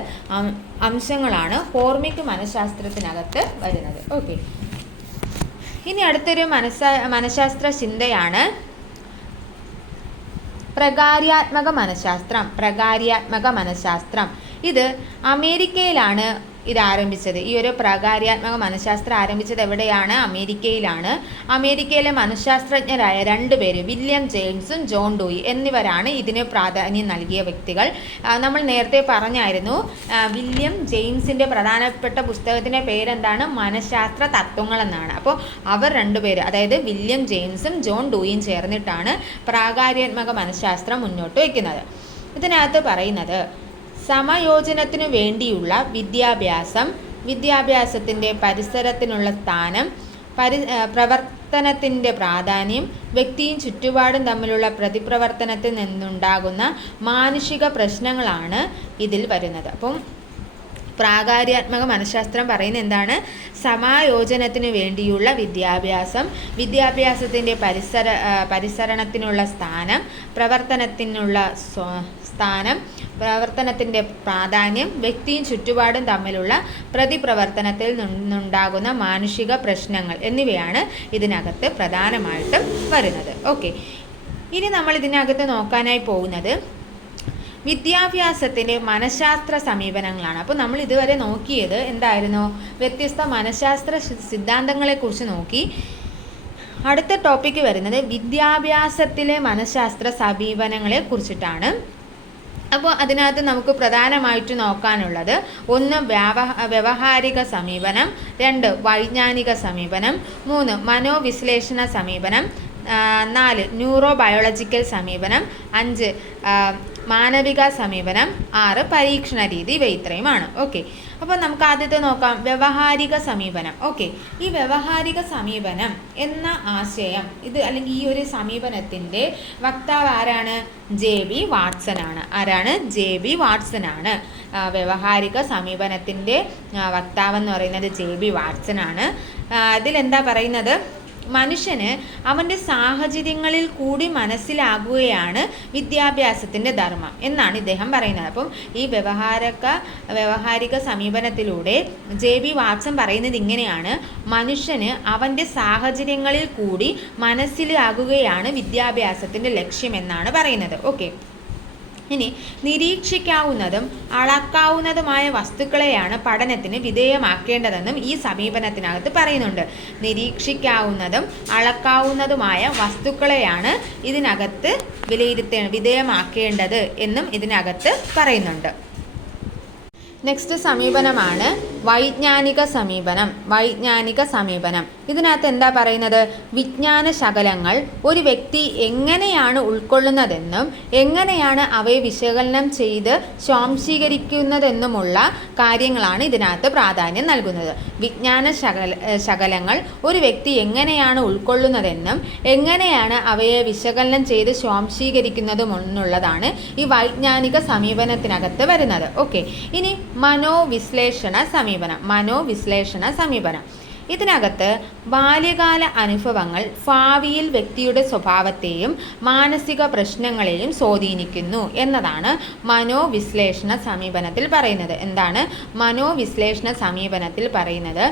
അംശങ്ങളാണ് ഹോർമിക് മനഃശാസ്ത്രത്തിനകത്ത് വരുന്നത്. ഓക്കെ, ഇനി അടുത്തൊരു മനഃശാസ്ത്ര ചിന്തയാണ് പ്രകാര്യാത്മക മനഃശാസ്ത്രം. ഇത് അമേരിക്കയിലാണ് ഇത് ആരംഭിച്ചത്. ഈ ഒരു പ്രകാര്യാത്മക മനഃശാസ്ത്രം ആരംഭിച്ചത് എവിടെയാണ്? അമേരിക്കയിലാണ്. അമേരിക്കയിലെ മനഃശാസ്ത്രജ്ഞരായ 2 പേര്, വില്യം ജെയിംസും ജോൺ ഡൂയി എന്നിവരാണ് ഇതിന് പ്രാധാന്യം നൽകിയ വ്യക്തികൾ. നമ്മൾ നേരത്തെ പറഞ്ഞായിരുന്നു, വില്യം ജെയിംസിൻ്റെ പ്രധാനപ്പെട്ട പുസ്തകത്തിൻ്റെ പേരെന്താണ്? മനഃശാസ്ത്ര തത്വങ്ങൾ എന്നാണ്. അപ്പോൾ അവർ 2 പേര്, അതായത് വില്യം ജെയിംസും ജോൺ ഡൂയിയും ചേർന്നിട്ടാണ് പ്രകാര്യാത്മക മനഃശാസ്ത്രം മുന്നോട്ട് വയ്ക്കുന്നത്. ഇതിനകത്ത് പറയുന്നത് സമയോജനത്തിനു വേണ്ടിയുള്ള വിദ്യാഭ്യാസത്തിൻ്റെ പരിസരത്തിനുള്ള സ്ഥാനം, പ്രവർത്തനത്തിൻ്റെ പ്രാധാന്യം, വ്യക്തിയും ചുറ്റുപാടും തമ്മിലുള്ള പ്രതിപ്രവർത്തനത്തിൽ നിന്നുണ്ടാകുന്ന മാനുഷിക പ്രശ്നങ്ങളാണ് ഇതിൽ വരുന്നത്. അപ്പം പ്രാകാര്യാത്മക മനഃശാസ്ത്രം പറയുന്നത് എന്താണ്? സമായോജനത്തിനു വേണ്ടിയുള്ള വിദ്യാഭ്യാസത്തിൻ്റെ പരിസരണത്തിനുള്ള സ്ഥാനം, പ്രവർത്തനത്തിനുള്ള സ്ഥാനം, പ്രവർത്തനത്തിൻ്റെ പ്രാധാന്യം, വ്യക്തിയും ചുറ്റുപാടും തമ്മിലുള്ള പ്രതിപ്രവർത്തനത്തിൽ നിന്നുണ്ടാകുന്ന മാനുഷിക പ്രശ്നങ്ങൾ എന്നിവയാണ് ഇതിനകത്ത് പ്രധാനമായിട്ടും വരുന്നത്. ഓക്കെ, ഇനി നമ്മൾ ഇതിനകത്ത് നോക്കാനായി പോകുന്നത് വിദ്യാഭ്യാസത്തിൻ്റെ മനഃശാസ്ത്ര സമീപനങ്ങളാണ്. അപ്പോൾ നമ്മൾ ഇതുവരെ നോക്കിയത് എന്തായിരുന്നു? വ്യത്യസ്ത മനഃശാസ്ത്ര സിദ്ധാന്തങ്ങളെക്കുറിച്ച് നോക്കി. അടുത്ത ടോപ്പിക്ക് വരുന്നത് വിദ്യാഭ്യാസത്തിലെ മനഃശാസ്ത്ര സമീപനങ്ങളെ കുറിച്ചിട്ടാണ്. അപ്പോൾ അതിനകത്ത് നമുക്ക് പ്രധാനമായിട്ട് നോക്കാനുള്ളത് 1 വ്യവഹാരിക സമീപനം, 2 വൈജ്ഞാനിക സമീപനം, 3 മനോവിശ്ലേഷണ സമീപനം, 4 ന്യൂറോബയോളജിക്കൽ സമീപനം, 5 മാനവിക സമീപനം, 6 പരീക്ഷണ രീതി. ഇവ ഇത്രയുമാണ്. ഓക്കെ, അപ്പോൾ നമുക്ക് ആദ്യത്തെ നോക്കാം, വ്യവഹാരിക സമീപനം. ഓക്കെ, ഈ വ്യവഹാരിക സമീപനം എന്ന ആശയം അല്ലെങ്കിൽ ഈ ഒരു സമീപനത്തിൻ്റെ വക്താവ് ആരാണ്? JB വാട്സൺ ആണ്. ആരാണ്? JB വാട്സൺ ആണ്. വ്യവഹാരിക സമീപനത്തിൻ്റെ വക്താവെന്ന് പറയുന്നത് JB വാട്സൺ ആണ്. ഇതിലെന്താ പറയുന്നത്? മനുഷ്യന് അവൻ്റെ സാഹചര്യങ്ങളിൽ കൂടി മനസ്സിലാകുകയാണ് വിദ്യാഭ്യാസത്തിൻ്റെ ധർമ്മം എന്നാണ് ഇദ്ദേഹം പറയുന്നത്. അപ്പം ഈ വ്യവഹാരിക സമീപനത്തിലൂടെ JB വാട്സൺ പറയുന്നത് ഇങ്ങനെയാണ്: മനുഷ്യന് അവൻ്റെ സാഹചര്യങ്ങളിൽ കൂടി മനസ്സിലാകുകയാണ് വിദ്യാഭ്യാസത്തിൻ്റെ ലക്ഷ്യമെന്നാണ് പറയുന്നത്. ഓക്കെ, ഇനി നിരീക്ഷിക്കാവുന്നതും അളക്കാവുന്നതുമായ വസ്തുക്കളെയാണ് പഠനത്തിന് വിധേയമാക്കേണ്ടതെന്നും ഈ സമീപനത്തിനകത്ത് പറയുന്നുണ്ട്. നിരീക്ഷിക്കാവുന്നതും അളക്കാവുന്നതുമായ വസ്തുക്കളെയാണ് ഇതിനകത്ത് വിധേയമാക്കേണ്ടത് എന്നും ഇതിനകത്ത് പറയുന്നുണ്ട്. നെക്സ്റ്റ് സമീപനമാണ് വൈജ്ഞാനിക സമീപനം. ഇതിനകത്ത് എന്താ പറയുന്നത്? വിജ്ഞാന ശകലങ്ങൾ ഒരു വ്യക്തി എങ്ങനെയാണ് ഉൾക്കൊള്ളുന്നതെന്നും എങ്ങനെയാണ് അവയെ വിശകലനം ചെയ്ത് സ്വാംശീകരിക്കുന്നതെന്നുമുള്ള കാര്യങ്ങളാണ് ഇതിനകത്ത് പ്രാധാന്യം നൽകുന്നത്. വിജ്ഞാന ശകലങ്ങൾ ഒരു വ്യക്തി എങ്ങനെയാണ് ഉൾക്കൊള്ളുന്നതെന്നും എങ്ങനെയാണ് അവയെ വിശകലനം ചെയ്ത് സ്വാംശീകരിക്കുന്നതും എന്നുള്ളതാണ് ഈ വൈജ്ഞാനിക സമീപനത്തിനകത്ത് വരുന്നത്. ഓക്കെ, ഇനി മനോവിശ്ലേഷണ സമീപനം. ഇതിനകത്ത് ബാല്യകാല അനുഭവങ്ങൾ ഭാവിയിൽ വ്യക്തിയുടെ സ്വഭാവത്തെയും മാനസിക പ്രശ്നങ്ങളെയും സ്വാധീനിക്കുന്നു എന്നതാണ് മനോവിശ്ലേഷണ സമീപനത്തിൽ പറയുന്നത്. എന്താണ് മനോവിശ്ലേഷണ സമീപനത്തിൽ പറയുന്നത്?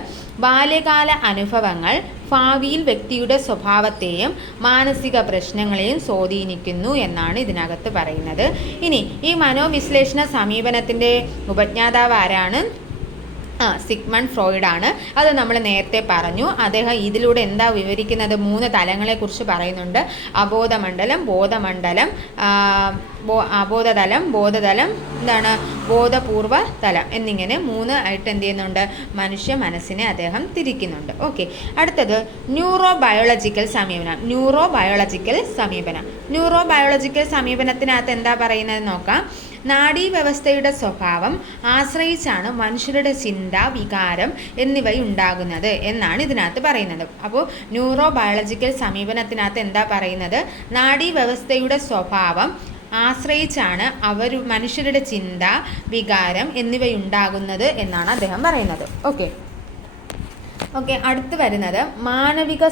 ബാല്യകാല അനുഭവങ്ങൾ ഭാവിയിൽ വ്യക്തിയുടെ സ്വഭാവത്തെയും മാനസിക പ്രശ്നങ്ങളെയും സ്വാധീനിക്കുന്നു എന്നാണ് ഇതിനകത്ത് പറയുന്നത്. ഇനി ഈ മനോവിശ്ലേഷണ സമീപനത്തിൻ്റെ ഉപജ്ഞാതാവ് ആരാണ്? സിഗ്മണ്ട് ഫ്രോയിഡ് ആണ്. അത് നമ്മൾ നേരത്തെ പറഞ്ഞു. അദ്ദേഹം ഇതിലൂടെ എന്താ വിവരിക്കുന്നത്? 3 തലങ്ങളെക്കുറിച്ച് പറയുന്നുണ്ട്. അബോധമണ്ഡലം, ബോധമണ്ഡലം, അബോധതലം, ബോധതലം, എന്താണ് ബോധപൂർവ തലം എന്നിങ്ങനെ 3 ആയിട്ട് എന്ത് ചെയ്യുന്നുണ്ട്? മനുഷ്യ മനസ്സിനെ അദ്ദേഹം തിരിക്കുന്നുണ്ട്. ഓക്കെ, അടുത്തത് ന്യൂറോബയോളജിക്കൽ സമീപനത്തിനകത്ത് എന്താ പറയുന്നത് നോക്കാം. നാഡീവ്യവസ്ഥയുടെ സ്വഭാവം ആശ്രയിച്ചാണ് മനുഷ്യരുടെ ചിന്ത, വികാരം എന്നിവയുണ്ടാകുന്നത് എന്നാണ് ഇതിനകത്ത് പറയുന്നത്. അപ്പോൾ ന്യൂറോബയോളജിക്കൽ സമീപനത്തിനകത്ത് എന്താ പറയുന്നത്? നാഡീവ്യവസ്ഥയുടെ സ്വഭാവം ആശ്രയിച്ചാണ് മനുഷ്യരുടെ ചിന്ത, വികാരം എന്നിവയുണ്ടാകുന്നത് എന്നാണ് അദ്ദേഹം പറയുന്നത്. ഓക്കെ, അടുത്ത് വരുന്നത് മാനവിക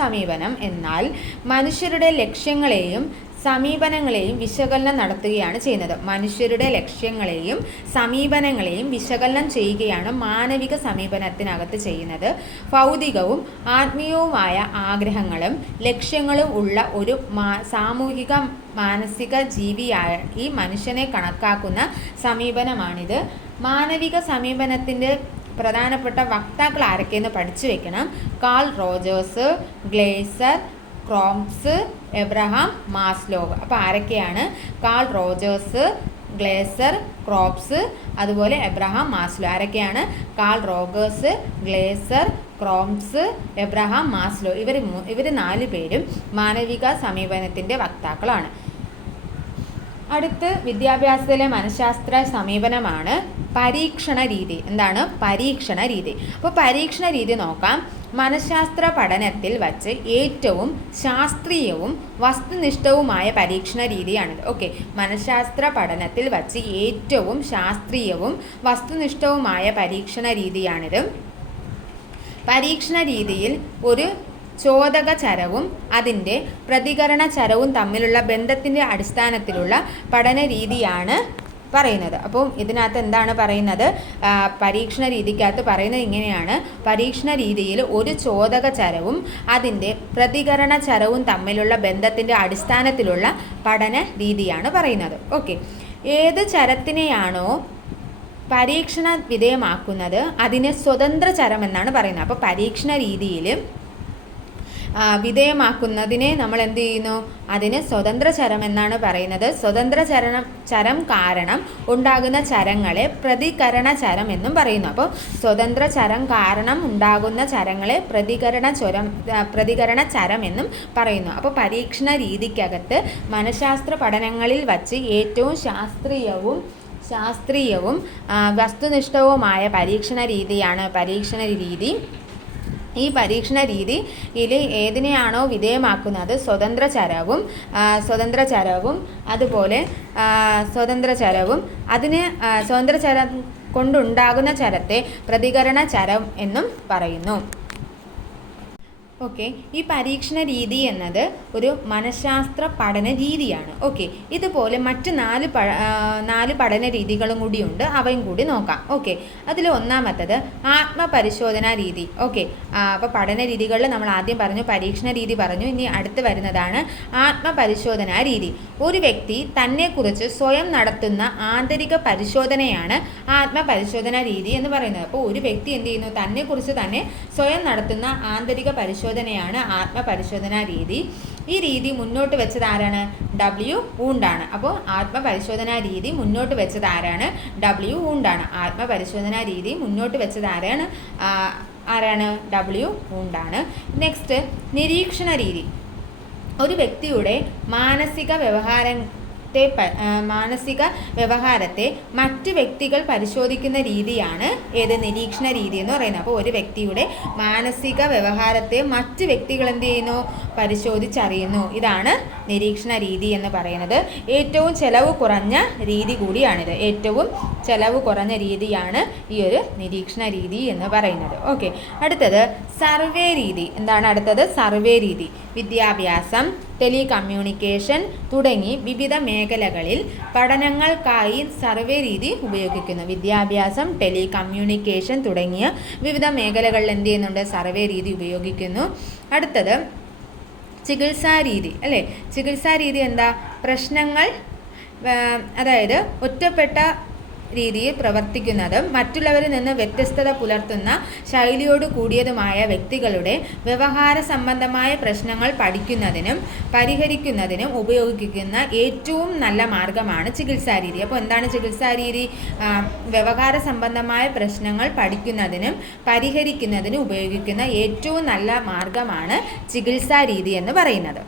സമീപനം എന്നാൽ മനുഷ്യരുടെ ലക്ഷ്യങ്ങളെയും സമീപനങ്ങളെയും വിശകലനം നടത്തുകയാണ് ചെയ്യുന്നത്. മനുഷ്യരുടെ ലക്ഷ്യങ്ങളെയും സമീപനങ്ങളെയും വിശകലനം ചെയ്യുകയാണ് മാനവിക സമീപനത്തിനകത്ത് ചെയ്യുന്നത്. ഭൗതികവും ആത്മീയവുമായ ആഗ്രഹങ്ങളും ലക്ഷ്യങ്ങളും ഉള്ള ഒരു സാമൂഹിക മാനസിക ജീവിയായ ഈ മനുഷ്യനെ കണക്കാക്കുന്ന സമീപനമാണിത്. മാനവിക സമീപനത്തിൻ്റെ പ്രധാനപ്പെട്ട വക്താക്കൾ ആരൊക്കെയെന്ന് പഠിച്ചു വെക്കണം. Call Rogers, glazed, Chrome's, Abraham Maslow. അപ്പോൾ ആരൊക്കെയാണ്? കാൾ റോജേഴ്സ്, ഗ്ലേസർ, ക്രോപ്സ്, അതുപോലെ എബ്രഹാം മാസ്ലോ. ആരൊക്കെയാണ്? Call Rogers, glazed, Chrome's, Abraham Maslow. ഇവർ 4 പേരും മാനവിക സമീപനത്തിൻ്റെ വക്താക്കളാണ്. അടുത്ത് വിദ്യാഭ്യാസത്തിലെ മനഃശാസ്ത്ര സമീപനമാണ് പരീക്ഷണ രീതി. എന്താണ് പരീക്ഷണ രീതി? അപ്പോൾ പരീക്ഷണ രീതി നോക്കാം. മനഃശാസ്ത്ര പഠനത്തിൽ വച്ച് ഏറ്റവും ശാസ്ത്രീയവും വസ്തുനിഷ്ഠവുമായ പരീക്ഷണ രീതിയാണിത്. ഓക്കെ, മനഃശാസ്ത്ര പഠനത്തിൽ വച്ച് ഏറ്റവും ശാസ്ത്രീയവും വസ്തുനിഷ്ഠവുമായ പരീക്ഷണ രീതിയാണിത്. പരീക്ഷണ രീതിയിൽ ഒരു ചോദക ചരവും അതിൻ്റെ പ്രതികരണ ചരവും തമ്മിലുള്ള ബന്ധത്തിൻ്റെ അടിസ്ഥാനത്തിലുള്ള പഠന രീതിയാണ് പറയുന്നത്. അപ്പോൾ ഇതിനകത്ത് എന്താണ് പറയുന്നത്? പരീക്ഷണ രീതിക്കകത്ത് പറയുന്നത് ഇങ്ങനെയാണ്. പരീക്ഷണ രീതിയിൽ ഒരു ചോദക ചരവും അതിൻ്റെ പ്രതികരണ ചരവും തമ്മിലുള്ള ബന്ധത്തിൻ്റെ അടിസ്ഥാനത്തിലുള്ള പഠന രീതിയാണ് പറയുന്നത്. ഓക്കെ, ഏത് ചരത്തിനെയാണോ പരീക്ഷണ വിധേയമാക്കുന്നത് അതിനെ സ്വതന്ത്ര ചരം എന്നാണ് പറയുന്നത്. അപ്പോൾ പരീക്ഷണ രീതിയിൽ വിധേയമാക്കുന്നതിനെ നമ്മൾ എന്ത് ചെയ്യുന്നു? അതിന് സ്വതന്ത്ര ചരം എന്നാണ് പറയുന്നത്. സ്വതന്ത്ര ചരം കാരണം ഉണ്ടാകുന്ന ചരങ്ങളെ പ്രതികരണ ചരം എന്നും പറയുന്നു. അപ്പോൾ സ്വതന്ത്ര ചരം കാരണം ഉണ്ടാകുന്ന ചരങ്ങളെ പ്രതികരണ ചരം എന്നും പറയുന്നു. അപ്പോൾ പരീക്ഷണ രീതിക്കകത്ത് മനഃശാസ്ത്ര പഠനങ്ങളിൽ വച്ച് ഏറ്റവും ശാസ്ത്രീയവും വസ്തുനിഷ്ഠവുമായ പരീക്ഷണ രീതിയാണ് പരീക്ഷണ രീതി. ഈ പരീക്ഷണ രീതിയിൽ ഏതിനെയാണോ വിധേയമാക്കുന്നത് സ്വതന്ത്ര ചരവും അതുപോലെ സ്വതന്ത്ര ചരം കൊണ്ടുണ്ടാകുന്ന ചരത്തെ പ്രതികരണ ചരം എന്നും പറയുന്നു. ഓക്കെ, ഈ പരീക്ഷണ രീതി എന്നത് ഒരു മനഃശാസ്ത്ര പഠന രീതിയാണ്. ഓക്കെ, ഇതുപോലെ മറ്റ് 4 പഠന രീതികളും കൂടിയുണ്ട്. അവയും കൂടി നോക്കാം. ഓക്കെ, അതിൽ ഒന്നാമത്തത് ആത്മപരിശോധനാ രീതി. ഓക്കെ, അപ്പോൾ പഠന രീതികളിൽ നമ്മൾ ആദ്യം പറഞ്ഞു പരീക്ഷണ രീതി പറഞ്ഞു. ഇനി അടുത്ത് വരുന്നതാണ് ആത്മപരിശോധനാ രീതി. ഒരു വ്യക്തി തന്നെക്കുറിച്ച് സ്വയം നടത്തുന്ന ആന്തരിക പരിശോധനയാണ് ആത്മപരിശോധനാ രീതി എന്ന് പറയുന്നത്. അപ്പോൾ ഒരു വ്യക്തി എന്ത് ചെയ്യുന്നു? തന്നെക്കുറിച്ച് തന്നെ സ്വയം നടത്തുന്ന ആന്തരിക പരിശോധനയാണ് ആത്മപരിശോധനാ രീതി. ഈ രീതി മുന്നോട്ട് വെച്ചത് ആരാണ്? W. വൂണ്ടാണ്. അപ്പോൾ ആത്മപരിശോധനാ രീതി മുന്നോട്ട് വെച്ചത് ആരാണ്? W. വൂണ്ടാണ്. ആത്മപരിശോധനാ രീതി മുന്നോട്ട് വെച്ചത് ആരാണ്? ആരാണ്? W. വൂണ്ടാണ്. നെക്സ്റ്റ് നിരീക്ഷണ രീതി. ഒരു വ്യക്തിയുടെ മാനസിക വ്യവഹാരത്തെ മറ്റ് വ്യക്തികൾ പരിശോധിക്കുന്ന രീതിയാണ് ഏത്? നിരീക്ഷണ രീതി എന്ന് പറയുന്നത്. അപ്പോൾ ഒരു വ്യക്തിയുടെ മാനസിക വ്യവഹാരത്തെ മറ്റ് വ്യക്തികൾ എന്ത് ചെയ്യുന്നു? പരിശോധിച്ചറിയുന്നു. ഇതാണ് നിരീക്ഷണ രീതി എന്ന് പറയുന്നത്. ഏറ്റവും ചെലവ് കുറഞ്ഞ രീതി കൂടിയാണിത്. ഏറ്റവും ചെലവ് കുറഞ്ഞ രീതിയാണ് ഈ ഒരു നിരീക്ഷണ രീതി എന്ന് പറയുന്നത്. ഓക്കെ, അടുത്തത് സർവേ രീതി. എന്താണ് അടുത്തത്? സർവേ രീതി. വിദ്യാഭ്യാസം, ടെലികമ്മ്യൂണിക്കേഷൻ തുടങ്ങി വിവിധ മേഖലകളിൽ പഠനങ്ങൾക്കായി സർവേ രീതി ഉപയോഗിക്കുന്നു. വിദ്യാഭ്യാസം, ടെലികമ്മ്യൂണിക്കേഷൻ തുടങ്ങിയ വിവിധ മേഖലകളിൽ എന്ത് ചെയ്യുന്നുണ്ട്? സർവേ രീതി ഉപയോഗിക്കുന്നു. അടുത്തത് ചികിത്സാ രീതി അല്ലേ? ചികിത്സാ രീതി എന്താ? പ്രശ്നങ്ങൾ, അതായത് ഒറ്റപ്പെട്ട രീതിയിൽ പ്രവർത്തിക്കുന്നതും മറ്റുള്ളവരിൽ നിന്ന് വ്യത്യസ്തത പുലർത്തുന്ന ശൈലിയോട് കൂടിയതുമായ വ്യക്തികളുടെ വ്യവഹാര സംബന്ധമായ പ്രശ്നങ്ങൾ പഠിക്കുന്നതിനും പരിഹരിക്കുന്നതിനും ഉപയോഗിക്കുന്ന ഏറ്റവും നല്ല മാർഗമാണ് ചികിത്സാ രീതി. അപ്പോൾ എന്താണ് ചികിത്സാ രീതി? വ്യവഹാര സംബന്ധമായ പ്രശ്നങ്ങൾ പഠിക്കുന്നതിനും പരിഹരിക്കുന്നതിനും ഉപയോഗിക്കുന്ന ഏറ്റവും നല്ല മാർഗമാണ് ചികിത്സാ രീതി എന്ന് പറയുന്നത്.